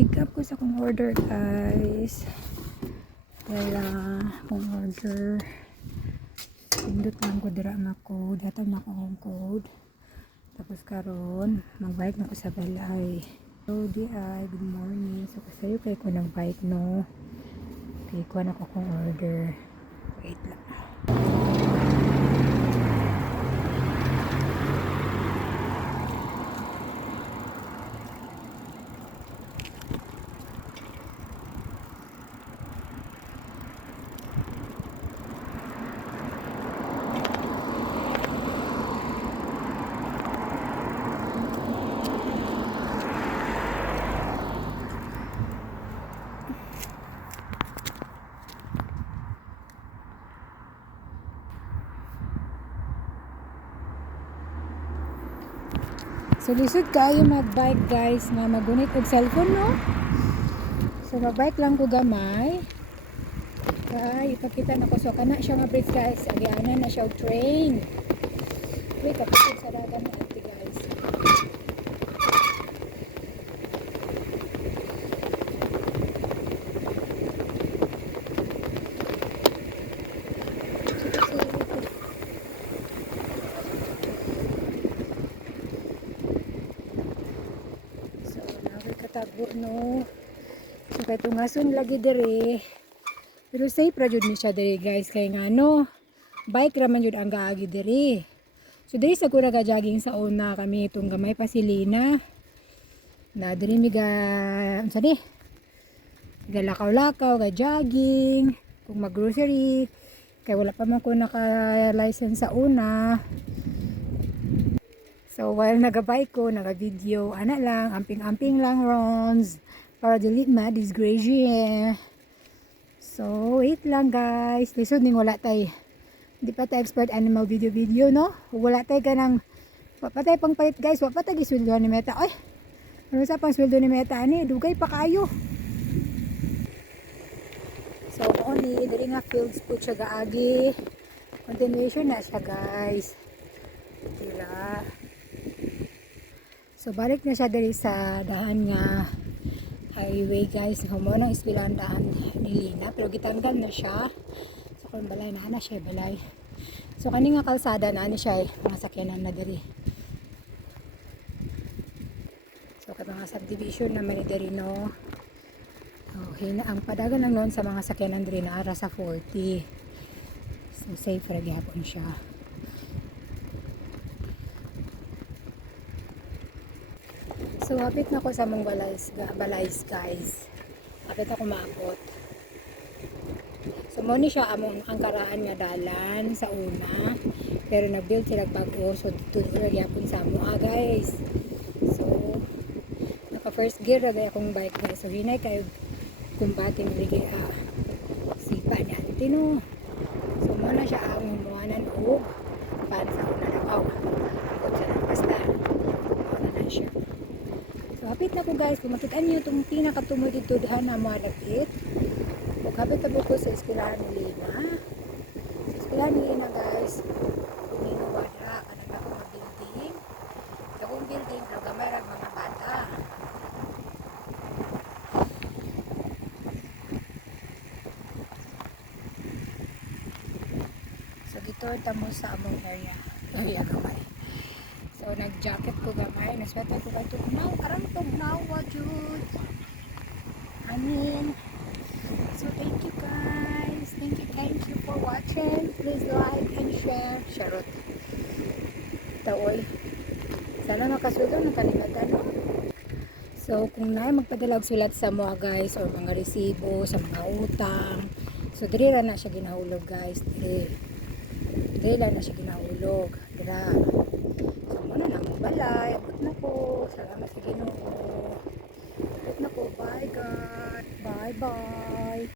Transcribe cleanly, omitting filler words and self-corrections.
pick up ko sa akong order guys. Dala akong order. Pindot lang ko dira nga code. Hatag na akong code. Tapos karon mag-bike na ko sa balay. So di ay good morning. So kasayo kay ko ng bike no. Kay ko na ko akong order. Wait lang. So lisod kayo mag-bike guys na magunit og cellphone no. So mag-bike lang ko gamay. Kay ipakita na ko so kana siya nga bridge guys. Agianan na siya og train. Wait, kapit sa dagan na ate guys. Katabo no. So kay tungason lagi diri. Pero safe ra jud ni siya diri guys kay ngano bike ra man jud ang gaagi diri. So diri sa kura ga jogging sa una kami itong gamay pasilina. Na diri mi ga unsa ni? Galakaw-lakaw ga jogging, kung mag-grocery kay wala pa man ko naka-license sa una. So while nagabike ko, naga-video, ana lang, amping-amping lang runs para delete ma-disgrace. So wait lang guys, lisod ning wala tay. Di pa tay expert animal video no? Wala tay ka ng patay pang palit guys, wala pa tay gisweldo ni Meta. Ay, ano sa pang sweldo ni Meta ani? Dugay pa kayo. So only, diri nga fields po siya gaagi. Continuation na siya guys. Tira. So balik na siya dali sa dahan nga highway guys. Humo nang ispilan dahan ni Lina pero gitanggal na siya. So kung balay na siya balay. So kani nga kalsada na siya mga sakyanan na diri. So kay mga subdivision naman ni diri no. Oh, ang padagan lang noon sa mga sakyanan diri na ara sa 40. So safe ra gyapon siya. So, hapit na ko sa mong balays guys. Hapit ako maabot. So, muna siya among angkaraan nga dalan sa una. Pero nag-build sila bago. So, dito nagyapon sa mua guys. So, naka first gear na akong bike guys. So, hinay kayo kumbatin ligi sipa niya. Tino. So, muna siya among muanan o para sa una na ako. Abot siya ng basta. Muna na siya. So, hapit na ko guys, kung makita niyo itong pinakatumod dito dahan na mga dapit. Kung hapit na po ko sa eskwelahan ni Lina. Sa eskwelahan ni Lina guys, kumino wadra, kanang akong building. Sa akong building, pero gamay rag mga bata. So, dito tamo sa among area. Area gamay. So, nag-jacket ko gamay. Nasweater ko ba ito? Kumaw, karang itong nawa, Jud. Amin. So, thank you guys. Thank you for watching. Please like and share. Charot. Taoy. Sana makasuldo ng kalimatan, no? So, kung na magpadala og sulat sa mga guys or mga resibo sa mga utang. So, diri ra na siya ginahulog guys. Diri lang na siya ginahulog. Dira. Ano na balay, abot na ko. Salamat sa Ginoo. Abot na ko. Bye God. Bye bye.